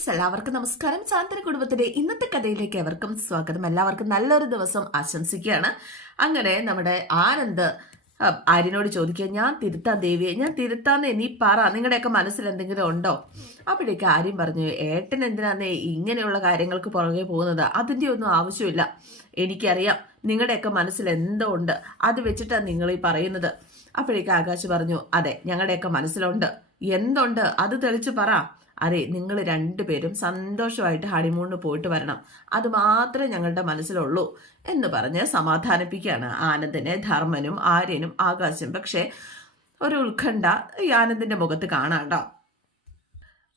Friends എല്ലാവർക്കും നമസ്കാരം. ചാന്തര കുടുംബത്തിന്റെ ഇന്നത്തെ കഥയിലേക്ക് എവർക്കും സ്വാഗതം. എല്ലാവർക്കും നല്ലൊരു ദിവസം ആശംസിക്കുകയാണ്. അങ്ങനെ നമ്മുടെ ആനന്ദ് ആര്യനോട് ചോദിക്കുക ഞാൻ തിരുത്താൻ ദേവിയെ ഞാൻ തിരുത്താന്ന് നീ പറ. നിങ്ങളുടെയൊക്കെ മനസ്സിൽ എന്തെങ്കിലും ഉണ്ടോ? അപ്പോഴേക്ക് ആര്യം പറഞ്ഞു ഏട്ടൻ എന്തിനാന്നേ ഇങ്ങനെയുള്ള കാര്യങ്ങൾക്ക് പുറകെ പോകുന്നത്? അതിന്റെ ഒന്നും ആവശ്യമില്ല. എനിക്കറിയാം നിങ്ങളുടെയൊക്കെ മനസ്സിൽ എന്തോ ഉണ്ട്. അത് വെച്ചിട്ടാണ് നിങ്ങൾ ഈ പറയുന്നത്. അപ്പോഴേക്ക് ആകാശ് പറഞ്ഞു അതെ ഞങ്ങളുടെയൊക്കെ മനസ്സിലുണ്ട്. എന്തുണ്ട്? അത് തെളിച്ച് പറ. അതെ നിങ്ങൾ രണ്ടുപേരും സന്തോഷമായിട്ട് ഹണിമൂണിന് പോയിട്ട് വരണം. അത് മാത്രമേ ഞങ്ങളുടെ മനസ്സിലുള്ളൂ എന്ന് പറഞ്ഞ് സമാധാനിപ്പിക്കുകയാണ് ആനന്ദിനെ ധർമ്മനും ആര്യനും ആകാശം. പക്ഷേ ഒരു ഉത്കണ്ഠ ഈ ആനന്ദിന്റെ മുഖത്ത് കാണാട്ടോ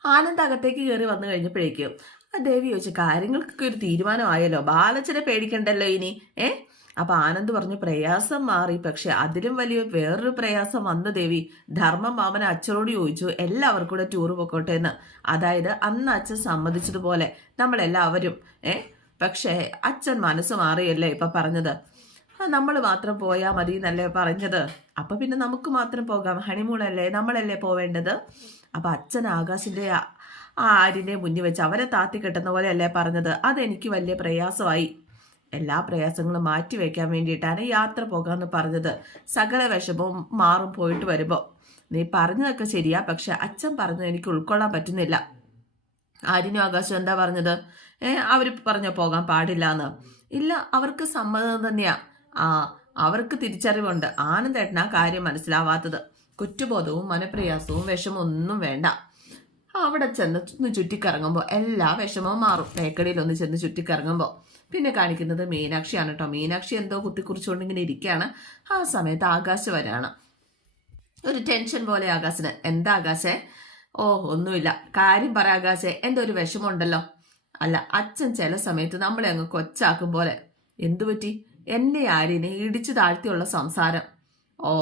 ആനന്ദ് അകത്തേക്ക് കയറി വന്നു കഴിഞ്ഞപ്പോഴേക്കും ദേവി ചോദിച്ചു കാര്യങ്ങൾക്കൊക്കെ ഒരു തീരുമാനമായല്ലോ. ബാലച്ചനെ പേടിക്കണ്ടല്ലോ ഇനി. ഏ? അപ്പൊ ആനന്ദ് പറഞ്ഞു പ്രയാസം മാറി പക്ഷെ അതിലും വലിയ വേറൊരു പ്രയാസം വന്നു ദേവി. ധർമ്മം മാമൻ അച്ഛനോട് ചോദിച്ചു എല്ലാവർക്കും കൂടെ ടൂർ പൊക്കോട്ടെ എന്ന്. അതായത് അന്ന് അച്ഛൻ സമ്മതിച്ചതുപോലെ നമ്മളെല്ലാവരും ഏ? പക്ഷേ അച്ഛൻ മനസ്സ് മാറിയല്ലേ ഇപ്പൊ പറഞ്ഞത്? നമ്മൾ മാത്രം പോയാൽ മതി എന്നല്ലേ പറഞ്ഞത്? അപ്പൊ പിന്നെ നമുക്ക് മാത്രം പോകാം ഹണിമൂണല്ലേ? നമ്മളല്ലേ പോവേണ്ടത്? അപ്പൊ അച്ഛൻ ആകാശിന്റെ ആ ആ ആര്യനെ മുന്നിൽ വെച്ച് അവരെ താത്തി കെട്ടുന്ന പോലെയല്ലേ പറഞ്ഞത്? അതെനിക്ക് വലിയ പ്രയാസമായി. എല്ലാ പ്രയാസങ്ങളും മാറ്റി വെക്കാൻ വേണ്ടിയിട്ടാണ് യാത്ര പോകാമെന്ന് പറഞ്ഞത്. സകല വിഷമവും മാറും പോയിട്ട് വരുമ്പോൾ നീ പറഞ്ഞതൊക്കെ ശരിയാ പക്ഷെ അച്ഛൻ പറഞ്ഞത് എനിക്ക് ഉൾക്കൊള്ളാൻ പറ്റുന്നില്ല. ആര്യനും ആകാശം എന്താ പറഞ്ഞത്? ഏ അവർ പറഞ്ഞ പോകാൻ പാടില്ല എന്ന് ഇല്ല അവർക്ക് സമ്മതം തന്നെയാ. ആ അവർക്ക് തിരിച്ചറിവുണ്ട്. ആനന്ദേട്ടൻ ആ കാര്യം മനസ്സിലാവാത്തത്. കുറ്റബോധവും മനപ്രയാസവും വിഷമവും ഒന്നും വേണ്ട. അവിടെ ചെന്ന് ചുറ്റിക്കറങ്ങുമ്പോൾ എല്ലാ വിഷമവും മാറും. തേക്കടിയിൽ ഒന്ന് ചെന്ന് ചുറ്റിക്കറങ്ങുമ്പോൾ പിന്നെ കാണിക്കുന്നത് മീനാക്ഷിയാണ് കേട്ടോ. മീനാക്ഷി എന്തോ കുത്തിക്കുറിച്ചുകൊണ്ട് ഇങ്ങനെ ഇരിക്കുകയാണ്. ആ സമയത്ത് ആകാശ് വരാണ് ഒരു ടെൻഷൻ പോലെ ആകാശിന്. എന്താ ആകാശേ? ഓ ഒന്നുമില്ല. കാര്യം പറ ആകാശേ. എന്തോ ഒരു വിഷമമുണ്ടല്ലോ. അല്ല അച്ഛൻ ചില സമയത്ത് നമ്മളെ അങ്ങ് കൊച്ചാക്കും പോലെ. എന്തു പറ്റി? എന്നെ ആര്യനെ ഇടിച്ചു താഴ്ത്തിയുള്ള സംസാരം. ഓ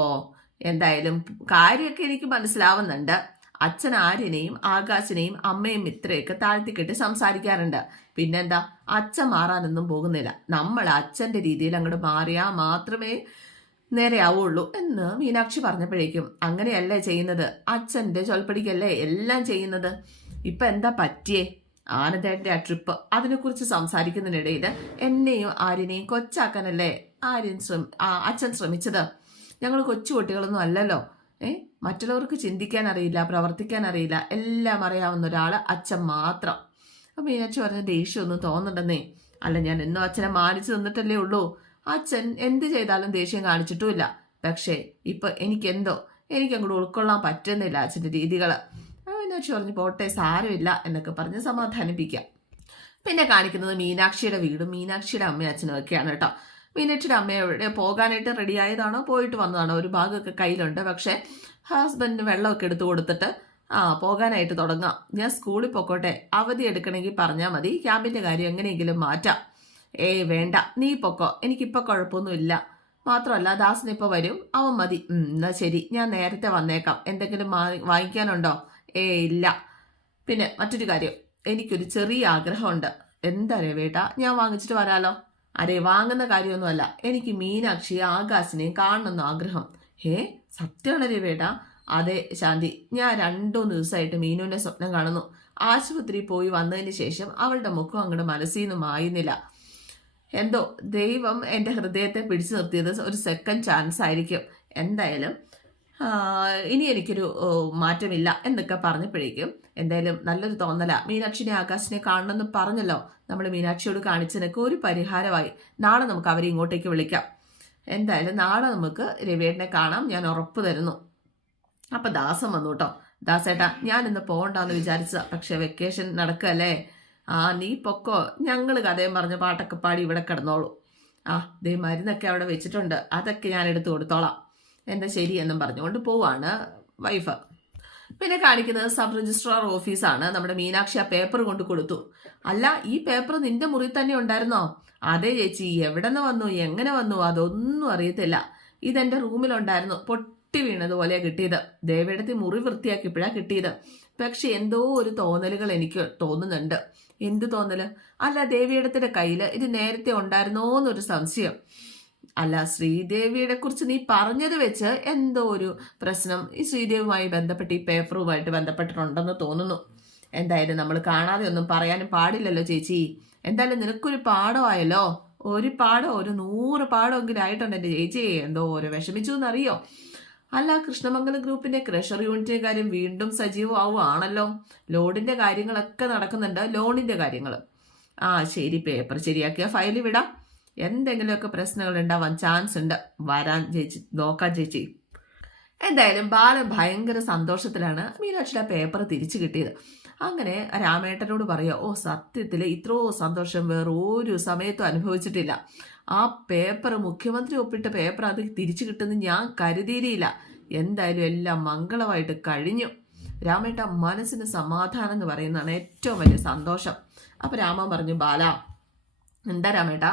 എന്തായാലും കാര്യമൊക്കെ എനിക്ക് മനസ്സിലാവുന്നുണ്ട്. അച്ഛൻ ആര്യനെയും ആകാശിനെയും അമ്മയും മിത്രയൊക്കെ താഴ്ത്തിക്കെട്ടി സംസാരിക്കാറുണ്ട്. പിന്നെന്താ? അച്ഛൻ മാറാനൊന്നും പോകുന്നില്ല. നമ്മൾ അച്ഛന്റെ രീതിയിൽ അങ്ങോട്ട് മാറിയാൽ മാത്രമേ നേരെയാവുള്ളൂ എന്ന് മീനാക്ഷി പറഞ്ഞപ്പോഴേക്കും അങ്ങനെയല്ലേ ചെയ്യുന്നത്? അച്ഛന്റെ ചൊൽപ്പടിക്കല്ലേ എല്ലാം ചെയ്യുന്നത്? ഇപ്പൊ എന്താ പറ്റിയേ? ആനന്ദേട്ടന്റെ ആ ട്രിപ്പ് അതിനെക്കുറിച്ച് സംസാരിക്കുന്നതിനിടയിൽ എന്നെയും ആര്യനെയും കൊച്ചാക്കാനല്ലേ ആര്യൻ ശ്രമ അച്ഛൻ ശ്രമിച്ചത്? ഞങ്ങൾ കൊച്ചു കുട്ടികളൊന്നും അല്ലല്ലോ. ഏ? മറ്റുള്ളവർക്ക് ചിന്തിക്കാൻ അറിയില്ല പ്രവർത്തിക്കാൻ അറിയില്ല എല്ലാം അറിയാവുന്ന ഒരാൾ അച്ഛൻ മാത്രം. അപ്പം മീനാക്ഷി പറഞ്ഞ ദേഷ്യമൊന്നും തോന്നുന്നുണ്ടെന്നേ അല്ല ഞാൻ എന്നും അച്ഛനെ മാനിച്ചു നിന്നിട്ടല്ലേ ഉള്ളൂ. അച്ഛൻ എന്ത് ചെയ്താലും ദേഷ്യം കാണിച്ചിട്ടുമില്ല. പക്ഷേ ഇപ്പൊ എനിക്കെന്തോ? എനിക്ക് അങ്ങോട്ട് ഉൾക്കൊള്ളാൻ പറ്റുന്നില്ല അച്ഛന്റെ രീതികൾ മീനാക്ഷി പറഞ്ഞു പോട്ടെ സാരമില്ല എന്നൊക്കെ പറഞ്ഞ് സമാധാനിപ്പിക്കാം. പിന്നെ കാണിക്കുന്നത് മീനാക്ഷിയുടെ വീടും മീനാക്ഷിയുടെ അമ്മയും അച്ഛനും ഒക്കെയാണ് കേട്ടോ. മീനാക്ഷിയുടെ അമ്മയോടെ പോകാനായിട്ട് റെഡി ആയതാണോ? പോയിട്ട് വന്നതാണോ? ഒരു ഭാഗമൊക്കെ കയ്യിലുണ്ട്. പക്ഷേ ഹസ്ബൻഡിന് വെള്ളമൊക്കെ എടുത്തു കൊടുത്തിട്ട് ആ പോകാനായിട്ട് തുടങ്ങാം. ഞാൻ സ്കൂളിൽ പൊക്കോട്ടെ. അവധി എടുക്കണമെങ്കിൽ പറഞ്ഞാൽ മതി. ക്യാമ്പിന്റെ കാര്യം എങ്ങനെയെങ്കിലും മാറ്റാം. ഏയ് വേണ്ട. നീ പൊക്കോ. എനിക്കിപ്പോൾ കുഴപ്പമൊന്നുമില്ല. മാത്രമല്ല ദാസിനിപ്പോൾ വരും. അവൻ മതി. എന്നാൽ എന്നാ ശരി. ഞാൻ നേരത്തെ വന്നേക്കാം. എന്തെങ്കിലും വാങ്ങിക്കാനുണ്ടോ? ഏ ഇല്ല. പിന്നെ മറ്റൊരു കാര്യം. എനിക്കൊരു ചെറിയ ആഗ്രഹമുണ്ട്. എന്താ രവേട്ട ഞാൻ വാങ്ങിച്ചിട്ട് വരാലോ? അരെ വാങ്ങുന്ന കാര്യമൊന്നുമല്ല. എനിക്ക് മീനാക്ഷി ആകാശിനെയും കാണണമെന്ന് ആഗ്രഹം. ഹേ സത്യമാണ് രവേട്ട അതെ ശാന്തി. ഞാൻ രണ്ടു ദിവസമായിട്ട് മീനുവിന്റെ സ്വപ്നം കാണുന്നു. ആശുപത്രി പോയി വന്നതിന് ശേഷം അവളുടെ മുഖം അങ്ങോട്ട് മനസ്സിൽ നിന്നും മായുന്നില്ല. എന്തോ ദൈവം എന്റെ ഹൃദയത്തെ പിടിച്ചു നിർത്തിയത് ഒരു സെക്കൻഡ് ചാൻസ് ആയിരിക്കും. എന്തായാലും ഇനി എനിക്കൊരു മാറ്റമില്ല എന്നൊക്കെ പറഞ്ഞപ്പോഴേക്കും എന്തായാലും നല്ലൊരു തോന്നല. മീനാക്ഷിനെ ആകാശിനെ കാണണമെന്ന് പറഞ്ഞല്ലോ. നമ്മൾ മീനാക്ഷിയോട് കാണിച്ചതിനൊക്കെ ഒരു പരിഹാരമായി. നാളെ നമുക്ക് അവരെ ഇങ്ങോട്ടേക്ക് വിളിക്കാം. എന്തായാലും നാളെ നമുക്ക് രവിയേട്ടനെ കാണാം. ഞാൻ ഉറപ്പ് തരുന്നു. അപ്പൊ ദാസം വന്നു കേട്ടോ ദാസേട്ടാ ഞാൻ ഇന്ന് പോകണ്ടെന്ന് വിചാരിച്ചതാ. പക്ഷെ വെക്കേഷൻ നടക്കല്ലേ. ആ നീ പൊക്കോ. ഞങ്ങൾ കഥയും പറഞ്ഞ പാട്ടൊക്കെ പാടി ഇവിടെ കിടന്നോളൂ. ആ ദേ മരുന്നൊക്കെ അവിടെ വെച്ചിട്ടുണ്ട്. അതൊക്കെ ഞാൻ എടുത്തു കൊടുത്തോളാം. എന്താ ശരി എന്നും പറഞ്ഞുകൊണ്ട് പോവാണ് വൈഫ്. പിന്നെ കാണിക്കുന്നത് സബ് രജിസ്ട്രാർ ഓഫീസാണ്. നമ്മുടെ മീനാക്ഷി ആ പേപ്പർ കൊണ്ട് കൊടുത്തു. അല്ല ഈ പേപ്പർ നിന്റെ മുറി തന്നെ ഉണ്ടായിരുന്നോ? അതെ ചേച്ചി എവിടെ നിന്ന് വന്നു എങ്ങനെ വന്നു അതൊന്നും അറിയത്തില്ല. ഇതെന്റെ റൂമിലുണ്ടായിരുന്നു. പൊട്ടി വീണതുപോലെ കിട്ടിയത്. ദേവയുടെ മുറി വൃത്തിയാക്കിയപ്പോഴാണ് കിട്ടിയത്. പക്ഷെ എന്തോ ഒരു തോന്നലുകൾ എനിക്ക് തോന്നുന്നുണ്ട്. എന്ത് തോന്നൽ? അല്ല ദേവിയിടത്തിന്റെ കയ്യിൽ ഇത് നേരത്തെ ഉണ്ടായിരുന്നോ എന്നൊരു സംശയം. അല്ല ശ്രീദേവിയുടെ കുറിച്ച് നീ പറഞ്ഞത് വെച്ച് എന്തോ ഒരു പ്രശ്നം ഈ ശ്രീദേവിയുമായി ബന്ധപ്പെട്ട് ഈ പേപ്പറുമായിട്ട് ബന്ധപ്പെട്ടിട്ടുണ്ടെന്ന് തോന്നുന്നു. എന്തായാലും നമ്മൾ കാണാതെ ഒന്നും പറയാനും പാടില്ലല്ലോ ചേച്ചി. എന്തായാലും നിനക്കൊരു പാഠമായല്ലോ ഒരു പാടോ ഒരു നൂറ് പാഠമെങ്കിലും ആയിട്ടുണ്ട് എന്റെ ചേച്ചി. എന്തോ ഒരു വിഷമിച്ചു എന്നറിയോ? അല്ല കൃഷ്ണമംഗലം ഗ്രൂപ്പിന്റെ ക്രഷർ യൂണിറ്റിന്റെ കാര്യം വീണ്ടും സജീവമാവുകയാണല്ലോ. ലോണിന്റെ കാര്യങ്ങളൊക്കെ നടക്കുന്നുണ്ട് ലോണിന്റെ കാര്യങ്ങൾ. ആ ശരി പേപ്പർ ശരിയാക്കിയ ഫയൽ വിടാം. എന്തെങ്കിലുമൊക്കെ പ്രശ്നങ്ങൾ ഉണ്ടാവാൻ ചാൻസ് ഉണ്ട്. വരാൻ ചേച്ചി നോക്കാൻ ചേച്ചി എന്തായാലും ബാലൻ ഭയങ്കര സന്തോഷത്തിലാണ് മീനാക്ഷിയുടെ പേപ്പർ തിരിച്ചു കിട്ടിയത്. അങ്ങനെ രാമേട്ടനോട് പറയുക ഓ സത്യത്തിൽ ഇത്രയോ സന്തോഷം വേറെ ഒരു സമയത്തും അനുഭവിച്ചിട്ടില്ല. ആ പേപ്പർ മുഖ്യമന്ത്രി ഒപ്പിട്ട പേപ്പർ അത് തിരിച്ചു കിട്ടുന്ന ഞാൻ കരുതിയിരിയില്ല എന്തായാലും എല്ലാം മംഗളമായിട്ട് കഴിഞ്ഞു. രാമേട്ട മനസ്സിന് സമാധാനം എന്ന് പറയുന്നതാണ് ഏറ്റവും വലിയ സന്തോഷം. അപ്പം രാമൻ പറഞ്ഞു ബാല എന്താ രാമേട്ട?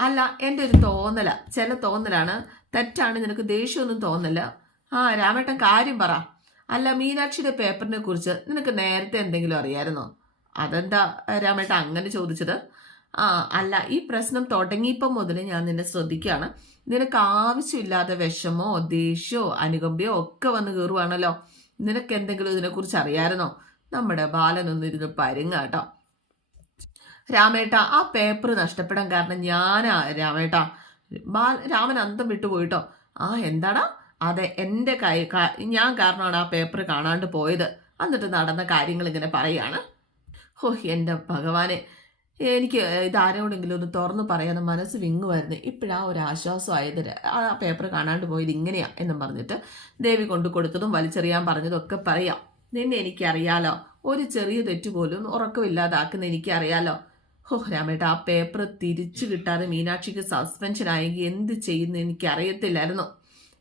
അല്ല എന്റെ ഒരു തോന്നല. ചില തോന്നലാണ്. തെറ്റാണ് നിനക്ക് ദേഷ്യമൊന്നും തോന്നല്ല. ആ രാമേട്ടൻ കാര്യം പറ. അല്ല മീനാക്ഷിയുടെ പേപ്പറിനെ കുറിച്ച് നിനക്ക് നേരത്തെ എന്തെങ്കിലും അറിയായിരുന്നോ? അതെന്താ രാമേട്ടൻ അങ്ങനെ ചോദിച്ചത്? ആ അല്ല ഈ പ്രശ്നം തുടങ്ങിയപ്പം മുതൽ ഞാൻ നിന്നെ ശ്രദ്ധിക്കുകയാണ്. നിനക്ക് ആവശ്യമില്ലാതെ വിഷമോ ദേഷ്യമോ അനുകമ്പയോ ഒക്കെ വന്ന് കയറുവാണല്ലോ. നിനക്ക് എന്തെങ്കിലും ഇതിനെക്കുറിച്ച് അറിയാമായിരുന്നോ നമ്മുടെ ബാലനൊന്നിരുന്ന് പരുങ്ങ കേട്ടോ രാമേട്ട ആ പേപ്പർ നഷ്ടപ്പെടാൻ കാരണം ഞാനാ രാമേട്ട. രാമൻ അന്തം വിട്ടു പോയിട്ടോ. ആ എന്താടാ? അതെ എന്റെ കൈ ഞാൻ കാരണമാണ് ആ പേപ്പർ കാണാണ്ട് പോയത്. എന്നിട്ട് നടന്ന കാര്യങ്ങൾ ഇങ്ങനെ പറയാണ്. ഓ എന്റെ ഭഗവാനെ. എനിക്ക് ഇതാരോടെങ്കിലും ഒന്ന് തുറന്ന് പറയാൻ മനസ്സ് വിങ്ങുമായിരുന്നു. ഇപ്പോഴാ ഒരു ആശ്വാസമായത്. ആ പേപ്പർ കാണാണ്ട് പോയത് ഇങ്ങനെയാ എന്നും പറഞ്ഞിട്ട് ദേവി കൊണ്ടു കൊടുത്തതും വലിച്ചെറിയാൻ പറഞ്ഞതും ഒക്കെ പറയാം. നിന്നെ എനിക്കറിയാലോ. ഒരു ചെറിയ തെറ്റ് പോലും ഉറക്കമില്ലാതാക്കുന്ന എനിക്കറിയാലോ. ഓ രാമേട്ട ആ പേപ്പർ തിരിച്ചു കിട്ടാതെ മീനാക്ഷിക്ക് സസ്പെൻഷൻ ആയെങ്കിൽ എന്ത് ചെയ്യുന്നു എനിക്കറിയത്തില്ലായിരുന്നു.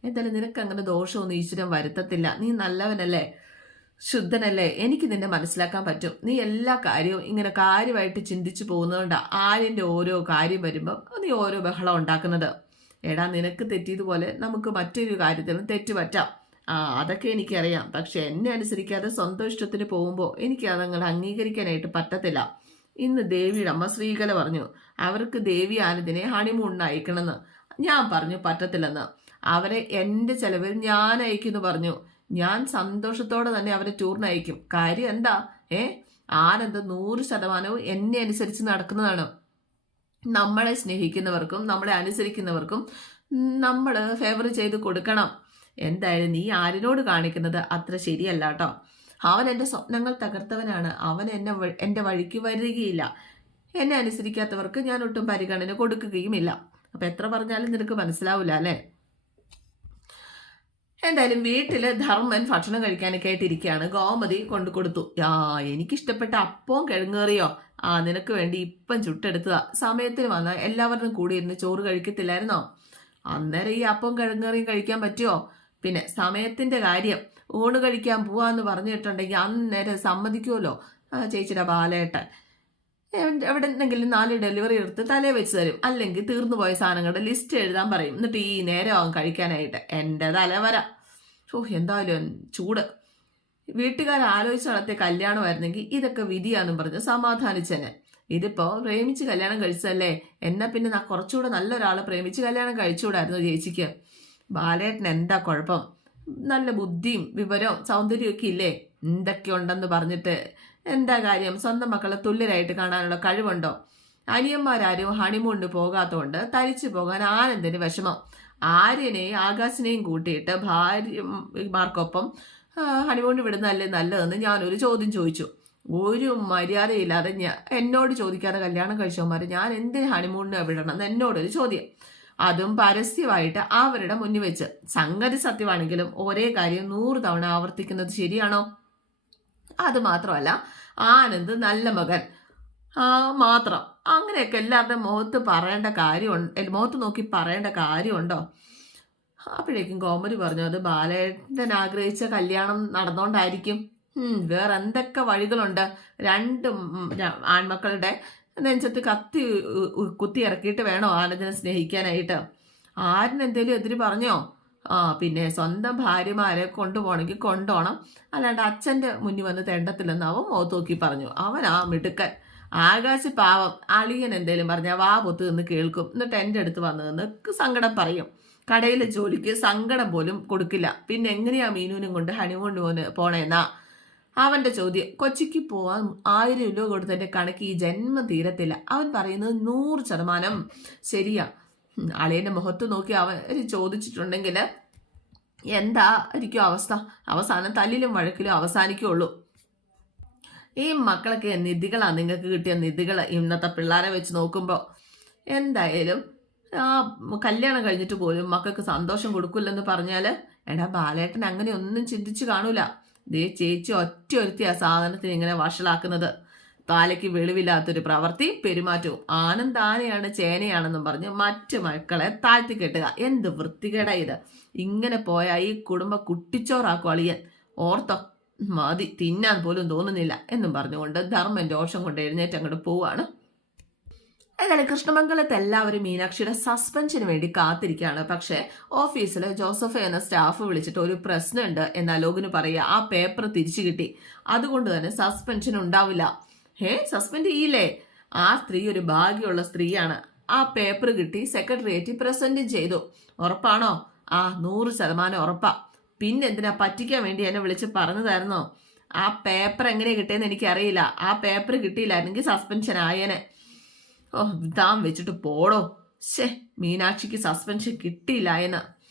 എന്തായാലും നിനക്ക് അങ്ങനെ ദോഷമൊന്നും ഈശ്വരൻ വരുത്തത്തില്ല. നീ നല്ലവനല്ലേ? ശുദ്ധനല്ലേ? എനിക്ക് നിന്നെ മനസ്സിലാക്കാൻ പറ്റും. നീ എല്ലാ കാര്യവും ഇങ്ങനെ കാര്യമായിട്ട് ചിന്തിച്ചു പോകുന്നതുകൊണ്ട് ആര്യന്റെ ഓരോ കാര്യം വരുമ്പോൾ നീ ഓരോ ബഹളം ഉണ്ടാക്കുന്നത്. എടാ നിനക്ക് തെറ്റിയതുപോലെ നമുക്ക് മറ്റൊരു കാര്യത്തിലും തെറ്റ് പറ്റാം ആ അതൊക്കെ എനിക്കറിയാം. പക്ഷെ എന്നെ അനുസരിക്കാതെ സ്വന്തം ഇഷ്ടത്തിന് പോകുമ്പോൾ എനിക്ക് അതങ്ങൾ അംഗീകരിക്കാനായിട്ട് പറ്റത്തില്ല. ഇന്ന് ദേവിയുടെ അമ്മ ശ്രീകല പറഞ്ഞു അവർക്ക് ദേവി ആനന്ദിനെ ഹണിമൂണിന് അയക്കണമെന്ന് ഞാൻ പറഞ്ഞു പറ്റത്തില്ലെന്ന്. അവരെ എന്റെ ചെലവിൽ ഞാൻ അയക്കുമെന്ന് പറഞ്ഞു. ഞാൻ സന്തോഷത്തോടെ തന്നെ അവരെ ടൂറിന് അയക്കും. കാര്യം എന്താ? ഏ? ആനന്ദ് നൂറ് ശതമാനവും എന്നെ അനുസരിച്ച് നടക്കുന്നതാണ്. നമ്മളെ സ്നേഹിക്കുന്നവർക്കും നമ്മളെ അനുസരിക്കുന്നവർക്കും നമ്മൾ ഫേവർ ചെയ്ത് കൊടുക്കണം. എന്തായാലും നീ ആരിനോട് കാണിക്കുന്നത് അത്ര ശരിയല്ല കേട്ടോ. അവൻ എന്റെ സ്വപ്നങ്ങൾ തകർത്തവനാണ്. അവൻ എന്നെ എന്റെ വഴിക്ക് വരികയില്ല. എന്നെ അനുസരിക്കാത്തവർക്ക് ഞാൻ ഒട്ടും പരിഗണന കൊടുക്കുകയുമില്ല. അപ്പം എത്ര പറഞ്ഞാലും നിനക്ക് മനസ്സിലാവില്ല അല്ലേ? എന്തായാലും വീട്ടിൽ ധർമ്മൻ ഭക്ഷണം കഴിക്കാനൊക്കെ ആയിട്ട് ഇരിക്കുകയാണ്. ഗോമതി കൊണ്ടു കൊടുത്തു. ആ എനിക്കിഷ്ടപ്പെട്ട അപ്പവും കിഴങ്ങേറിയോ? ആ നിനക്ക് വേണ്ടി ഇപ്പം ചുട്ടെടുത്തതാ. സമയത്തിന് വന്ന എല്ലാവരും കൂടി ഇരുന്ന് ചോറ് കഴിക്കത്തില്ലായിരുന്നോ? അന്നേരം ഈ അപ്പം കിഴങ്ങേറിയും കഴിക്കാൻ പറ്റുമോ പിന്നെ സമയത്തിന്റെ കാര്യം. ഊണ് കഴിക്കാൻ പോവാന്ന് പറഞ്ഞിട്ടുണ്ടെങ്കിൽ അന്നേരം സമ്മതിക്കുമല്ലോ ആ ചേച്ചിയുടെ ബാലേട്ടൻ. എവിടെ- എന്തെങ്കിലും നാല് ഡെലിവറി എടുത്ത് തലേ വെച്ച് തരും. അല്ലെങ്കിൽ തീർന്നു പോയ സാധനങ്ങളുടെ ലിസ്റ്റ് എഴുതാൻ പറയും. എന്നിട്ട് ഈ നേരമാകും കഴിക്കാനായിട്ട്. എന്റെ തലവര. ഓ എന്തായാലും ചൂട്. വീട്ടുകാർ ആലോചിച്ച് നടത്തിയ കല്യാണമായിരുന്നെങ്കിൽ ഇതൊക്കെ വിധിയാണെന്ന് പറഞ്ഞ് സമാധാനിച്ചെന്നെ ഇതിപ്പോ പ്രേമിച്ച് കല്യാണം കഴിച്ചതല്ലേ? എന്നാ പിന്നെ കുറച്ചുകൂടെ നല്ലൊരാളെ പ്രേമിച്ച് കല്യാണം കഴിച്ചുകൂടായിരുന്നു ചേച്ചിക്ക്. ബാലേട്ടൻ എന്താ കുഴപ്പം? നല്ല ബുദ്ധിയും വിവരവും സൗന്ദര്യമൊക്കെ ഇല്ലേ? എന്തൊക്കെ ഉണ്ടെന്ന് പറഞ്ഞിട്ട് എന്താ കാര്യം? സ്വന്തം മക്കളെ തുല്യരായിട്ട് കാണാനുള്ള കഴിവുണ്ടോ? അനിയന്മാരാരും ഹണിമൂണിന് പോകാത്തതുകൊണ്ട് തനിച്ചു പോകാൻ ആനന്ദിന് വിഷമം? ആര്യനെയും ആകാശിനെയും കൂട്ടിയിട്ട് ഭാര്യമാർക്കൊപ്പം ഹണിമൂണിന് വിടുന്നതല്ലേ നല്ലതെന്ന് ഞാനൊരു ചോദ്യം ചോദിച്ചു. ഒരു മര്യാദയില്ലാതെ ഞാൻ എന്നോട് ചോദിക്കാതെ കല്യാണം കഴിച്ചവന്മാർ ഞാൻ എന്തിന് ഹണിമൂണിന് വിടണം എന്ന് എന്നോടൊരു ചോദ്യം. അതും പരസ്യമായിട്ട് അവരുടെ മുന്നിൽ വെച്ച്. സംഗതി സത്യമാണെങ്കിലും ഒരേ കാര്യം നൂറ് തവണ ആവർത്തിക്കുന്നത് ശരിയാണോ? അത് മാത്രമല്ല ആനന്ദ് നല്ല മകൻ. മാത്രം. അങ്ങനെയൊക്കെ എല്ലാവരുടെ മുഖത്ത് പറയേണ്ട കാര്യം മുഖത്ത് നോക്കി പറയേണ്ട കാര്യമുണ്ടോ അപ്പോഴേക്കും കോമഡി പറഞ്ഞു അത് ബാലേട്ടൻ ആഗ്രഹിച്ച കല്യാണം നടന്നുകൊണ്ടായിരിക്കും വേറെ എന്തൊക്കെ വഴികളുണ്ട്? രണ്ട് ആൺമക്കളുടെ നെഞ്ചത്ത് കത്തി കുത്തി ഇറക്കിയിട്ട് വേണോ ആനന്ദിനെ സ്നേഹിക്കാനായിട്ട്? ആരിനെന്തേലും എതിര് പറഞ്ഞോ? ആ പിന്നെ സ്വന്തം ഭാര്യമാരെ കൊണ്ടുപോകണമെങ്കിൽ കൊണ്ടുപോകണം അല്ലാണ്ട് അച്ഛന്റെ മുന്നിൽ വന്ന് തെണ്ടത്തില്ലെന്ന് അവൻ തോക്കി പറഞ്ഞു. അവൻ ആ മിടുക്കൻ. ആകാശ പാവം. അളിയൻ എന്തേലും പറഞ്ഞാൽ വാ പൊത്ത് നിന്ന് കേൾക്കും. എന്നിട്ട് എന്റെ അടുത്ത് വന്ന് നിന്ന് സങ്കടം പറയും. കടയിലെ ജോലിക്ക് സങ്കടം പോലും കൊടുക്കില്ല. പിന്നെ എങ്ങനെയാ മീനുവിനും കൊണ്ട് ഹണിമൂണിന് പോണേന്നാ? അവന്റെ ചോദ്യം കൊച്ചിക്ക് പോവാൻ ആയിരം രൂപ കൊടുത്തതിന്റെ കണക്ക് ഈ ജന്മം തീരത്തില്ല. അവൻ പറയുന്നത് നൂറ് ശതമാനം ശരിയാ. അളിയന്റെ മുഖത്ത് നോക്കി അവൻ ചോദിച്ചിട്ടുണ്ടെങ്കിൽ എന്താ ആയിരിക്കും അവസ്ഥ? അവസാനം തല്ലിലും വഴക്കിലും അവസാനിക്കുള്ളൂ. ഈ മക്കളൊക്കെ നിധികളാ നിങ്ങൾക്ക് കിട്ടിയ നിധികൾ ഇന്നത്തെ പിള്ളേരെ വെച്ച് നോക്കുമ്പോൾ എന്തായാലും ആ കല്യാണം കഴിഞ്ഞിട്ട് പോലും മക്കൾക്ക് സന്തോഷം കൊടുക്കില്ലെന്ന് പറഞ്ഞാൽ എടാ ബാലേട്ടൻ അങ്ങനെ ഒന്നും ചിന്തിച്ചു കാണൂല. ദേ ചേച്ചി ഒറ്റ ഒരുത്തി ആ സാധനത്തിന് ഇങ്ങനെ വഷളാക്കുന്നത്. താലയ്ക്ക് വെളിവില്ലാത്തൊരു പ്രവൃത്തി പെരുമാറ്റവും ആനന്ദാനയാണ് ചേനയാണെന്നും പറഞ്ഞ് മറ്റു മക്കളെ താഴ്ത്തി കെട്ടുക. എന്ത് വൃത്തികേട ഇത്. ഇങ്ങനെ പോയാൽ ഈ കുടുംബ കുട്ടിച്ചോറാക്കും അളിയൻ. ഓർത്തോ മതി തിന്നാൻ പോലും തോന്നുന്നില്ല എന്നും പറഞ്ഞുകൊണ്ട് ധർമ്മൻ രോഷം കൊണ്ട് എഴുന്നേറ്റ് അങ്ങോട്ട് പോവാണ്. ഏതായാലും കൃഷ്ണമംഗലത്ത് എല്ലാവരും മീനാക്ഷിയുടെ സസ്പെൻഷന് വേണ്ടി കാത്തിരിക്കുകയാണ്. പക്ഷേ ഓഫീസിൽ ജോസഫ് എന്ന സ്റ്റാഫ് വിളിച്ചിട്ട് ഒരു പ്രശ്നമുണ്ട് എന്നാൽ ലോകിന് പറയുക. ആ പേപ്പർ തിരിച്ചു കിട്ടി. അതുകൊണ്ട് തന്നെ സസ്പെൻഷൻ ഉണ്ടാവില്ല. ഹേ സസ്പെൻഡ് ചെയ്യില്ലേ? ആ സ്ത്രീ ഒരു ഭാഗ്യമുള്ള സ്ത്രീയാണ്. ആ പേപ്പർ കിട്ടി സെക്രട്ടേറിയറ്റ് പ്രസന്റ് ചെയ്തു. ഉറപ്പാണോ? ആ നൂറ് ശതമാനം ഉറപ്പാ. പിന്നെന്തിനാ പറ്റിക്കാൻ വേണ്ടി എന്നെ വിളിച്ച് പറഞ്ഞതായിരുന്നോ? ആ പേപ്പർ എങ്ങനെ കിട്ടിയെന്ന് എനിക്കറിയില്ല. ആ പേപ്പർ കിട്ടിയില്ലായിരുന്നെങ്കിൽ സസ്പെൻഷൻ ആയേനെ. താൻ വെച്ചിട്ട് പോടോ. ശേ മീനാക്ഷിക്ക് സസ്പെൻഷൻ കിട്ടിയില്ല എന്ന്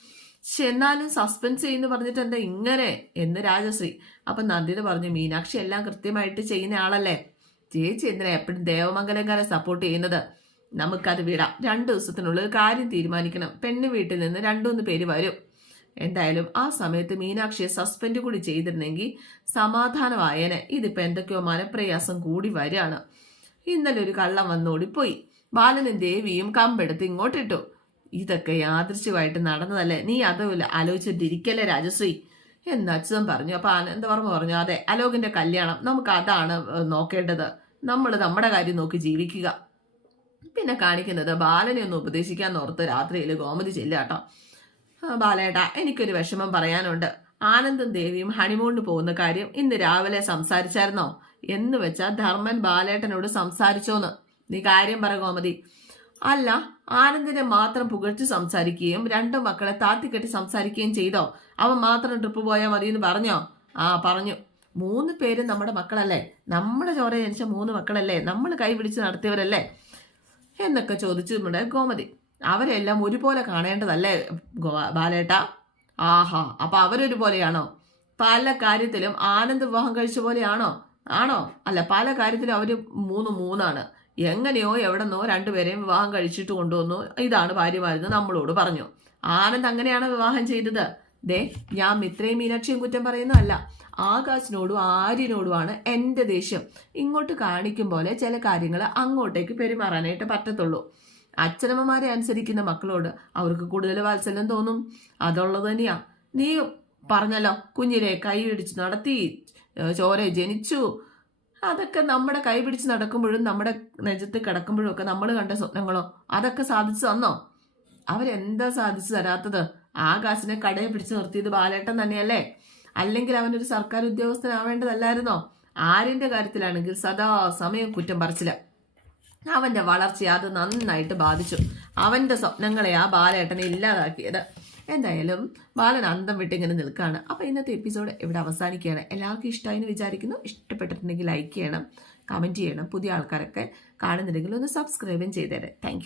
പക്ഷെ എന്നാലും സസ്പെൻസ് ചെയ്യുന്നു പറഞ്ഞിട്ട് എന്താ ഇങ്ങനെ? എന്ന് രാജശ്രീ. അപ്പൊ നന്ദിത പറഞ്ഞു മീനാക്ഷി എല്ലാം കൃത്യമായിട്ട് ചെയ്യുന്ന ആളല്ലേ? ചേച്ചി എന്തിനാ എപ്പോഴും ദേവമംഗലംകാരെ സപ്പോർട്ട് ചെയ്യുന്നത്? നമുക്കത് വിടാം. രണ്ടു ദിവസത്തിനുള്ളിൽ കാര്യം തീരുമാനിക്കണം. പെണ്ണ് വീട്ടിൽ നിന്ന് രണ്ടുമൂന്ന് പേര് വരും. എന്തായാലും ആ സമയത്ത് മീനാക്ഷിയെ സസ്പെൻഡ് കൂടി ചെയ്തിരുന്നെങ്കിൽ സമാധാനമായേനെ. ഇതിപ്പോ എന്തൊക്കെയോ മനപ്രയാസം കൂടി വരികയാണ്. ഇന്നലെ ഒരു കള്ളം വന്നോടിപ്പോയി ബാലനും ദേവിയും കമ്പെടുത്ത് ഇങ്ങോട്ടിട്ടു. ഇതൊക്കെ യാദൃശ്യമായിട്ട് നടന്നതല്ലേ? നീ അതുമില്ല ആലോചിച്ചിട്ടിരിക്കല്ലേ രാജശ്രീ? എന്ന് അച്യുതൻ പറഞ്ഞു. അപ്പൊ ആനന്ദവർമ്മ പറഞ്ഞു അതെ അലോകിന്റെ കല്യാണം. നമുക്ക് അതാണ് നോക്കേണ്ടത്. നമ്മൾ നമ്മുടെ കാര്യം നോക്കി ജീവിക്കുക. പിന്നെ കാണിക്കുന്നത് ബാലനെ ഒന്ന് ഉപദേശിക്കാൻ ഓർത്ത് രാത്രിയിൽ ഗോമതി ചെല്ലാട്ടോ ബാലേട്ടാ എനിക്കൊരു വിഷമം പറയാനുണ്ട്. ആനന്ദം ദേവിയും ഹണിമൂണിന് പോകുന്ന കാര്യം ഇന്ന് രാവിലെ സംസാരിച്ചായിരുന്നോ? എന്ന് വെച്ചാൽ ധർമ്മൻ ബാലേട്ടനോട് സംസാരിച്ചോന്ന്. നീ കാര്യം പറ ഗോമതി. അല്ല ആനന്ദിനെ മാത്രം പുകഴ്ത്തി സംസാരിക്കുകയും രണ്ടു മക്കളെ താത്തിക്കെട്ടി സംസാരിക്കുകയും ചെയ്തോ? അവൻ മാത്രം ട്രിപ്പ് പോയാൽ മതി എന്ന് പറഞ്ഞോ? ആ പറഞ്ഞു. മൂന്ന് പേരും നമ്മുടെ മക്കളല്ലേ? നമ്മുടെ ചോര ജനിച്ച മൂന്ന് മക്കളല്ലേ? നമ്മൾ കൈപിടിച്ച് നടത്തിയവരല്ലേ? എന്നൊക്കെ ചോദിച്ചു നമ്മുടെ ഗോമതി. അവരെല്ലാം ഒരുപോലെ കാണേണ്ടതല്ലേ ബാലേട്ട? ആഹാ അപ്പൊ അവരൊരുപോലെയാണോ? പല കാര്യത്തിലും ആനന്ദ് വിവാഹം കഴിച്ച പോലെയാണോ? ആണോ? അല്ല പല കാര്യത്തിലും അവർ മൂന്ന് മൂന്നാണ്. എങ്ങനെയോ എവിടെന്നോ രണ്ടുപേരെയും വിവാഹം കഴിച്ചിട്ട് കൊണ്ടുവന്നു. ഇതാണ് ഭാര്യമാരെന്ന് നമ്മളോട് പറഞ്ഞു. ആനന്ദ് അങ്ങനെയാണ് വിവാഹം ചെയ്തത്. ദേ ഞാൻ മിത്രയും മീനാക്ഷിയും കുറ്റം പറയുന്നതല്ല. ആകാശിനോടും ആര്യനോടുമാണ് എന്റെ ദേഷ്യം. ഇങ്ങോട്ട് കാണിക്കും പോലെ ചില കാര്യങ്ങൾ അങ്ങോട്ടേക്ക് പെരുമാറാനായിട്ട് പറ്റത്തുള്ളൂ. അച്ഛനമ്മമാരെ അനുസരിക്കുന്ന മക്കളോട് അവർക്ക് കൂടുതൽ വാത്സല്യം തോന്നും. അതുള്ളത് തന്നെയാ. നീ പറഞ്ഞല്ലോ കുഞ്ഞിലെ കൈ പിടിച്ച് നടത്തി. ചോര ജനിച്ചു. അതൊക്കെ നമ്മുടെ കൈ പിടിച്ച് നടക്കുമ്പോഴും നമ്മുടെ നെജത്ത് കിടക്കുമ്പോഴും ഒക്കെ നമ്മൾ കണ്ട സ്വപ്നങ്ങളോ അതൊക്കെ സാധിച്ചു തന്നോ? അവരെന്താ സാധിച്ചു തരാത്തത്? ആകാശിനെ കടയെ പിടിച്ച് നിർത്തിയത് ബാലേട്ടൻ തന്നെയല്ലേ? അല്ലെങ്കിൽ അവനൊരു സർക്കാർ ഉദ്യോഗസ്ഥനാവേണ്ടതല്ലായിരുന്നോ? ആര്യന്റെ കാര്യത്തിലാണെങ്കിൽ സദാ സമയം കുറ്റം പറച്ചില്ല അവന്റെ വളർച്ചയെ അത് നന്നായിട്ട് ബാധിച്ചു. അവന്റെ സ്വപ്നങ്ങളെ ആ ബാലേട്ടനെ ഇല്ലാതാക്കിയത്. എന്തായാലും ബാലൻ അന്തം വിട്ടിങ്ങനെ നിൽക്കുകയാണ് അപ്പോൾ ഇന്നത്തെ എപ്പിസോഡ് ഇവിടെ അവസാനിക്കുകയാണ്. എല്ലാവർക്കും ഇഷ്ടമായി എന്ന് വിചാരിക്കുന്നു. ഇഷ്ടപ്പെട്ടിട്ടുണ്ടെങ്കിൽ ലൈക്ക് ചെയ്യണം കമന്റ് ചെയ്യണം. പുതിയ ആൾക്കാരൊക്കെ കാണുന്നുണ്ടെങ്കിൽ ഒന്ന് സബ്സ്ക്രൈബും ചെയ്തേരെ. താങ്ക്